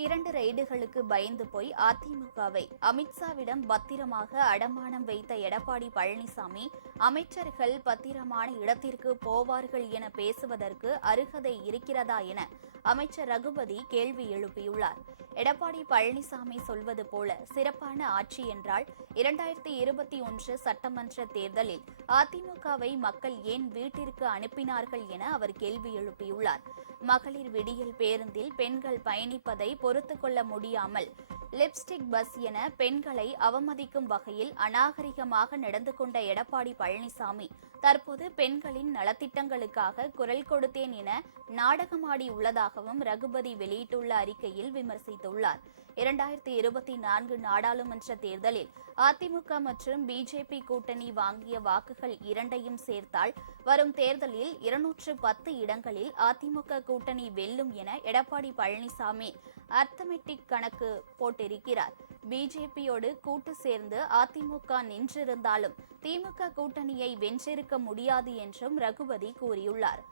2 ரெய்டுகளுக்கு பயந்து போய் அதிமுகவை அமித்ஷாவிடம் பத்திரமாக அடமானம் வைத்த எடப்பாடி பழனிசாமி, அமைச்சர்கள் பத்திரமான இடத்திற்கு போவார்கள் என பேசுவதற்கு அருகதை இருக்கிறதா என அமைச்சர் ரகுபதி கேள்வி எழுப்பியுள்ளார். எடப்பாடி பழனிசாமி சொல்வது போல சிறப்பான ஆட்சி என்றால் 2021 சட்டமன்ற தேர்தலில் அதிமுகவை மக்கள் ஏன் வீட்டிற்கு அனுப்பினார்கள் என அவர் கேள்வி எழுப்பியுள்ளார். மகளிர் விடியல் பேருந்தில் பெண்கள் பயணிப்பதை பொறுத்துக் கொள்ள முடியாமல் லிப்ஸ்டிக் பஸ் என பெண்களை அவமதிக்கும் வகையில் அநாகரிகமாக நடந்து கொண்ட எடப்பாடி பழனிசாமி தற்போது பெண்களின் நலத்திட்டங்களுக்காக குரல் கொடுத்தேன் என நாடகமாடி உள்ளதாகவும் ரகுபதி வெளியிட்டுள்ள அறிக்கையில் விமர்சித்துள்ளார். 2024 நாடாளுமன்ற தேர்தலில் அதிமுக மற்றும் பிஜேபி கூட்டணி வாங்கிய வாக்குகள் இரண்டையும் சேர்த்தால் வரும் தேர்தலில் 210 இடங்களில் அதிமுக கூட்டணி வெல்லும் என எடப்பாடி பழனிசாமி அர்த்தமெட்டிக் கணக்கு போட்டிருக்கிறார். பிஜேபியோடு கூட்டு சேர்ந்து அதிமுக நின்றிருந்தாலும் திமுக கூட்டணியை வென்றிருக்க முடியாது என்றும் ரகுபதி கூறியுள்ளார்.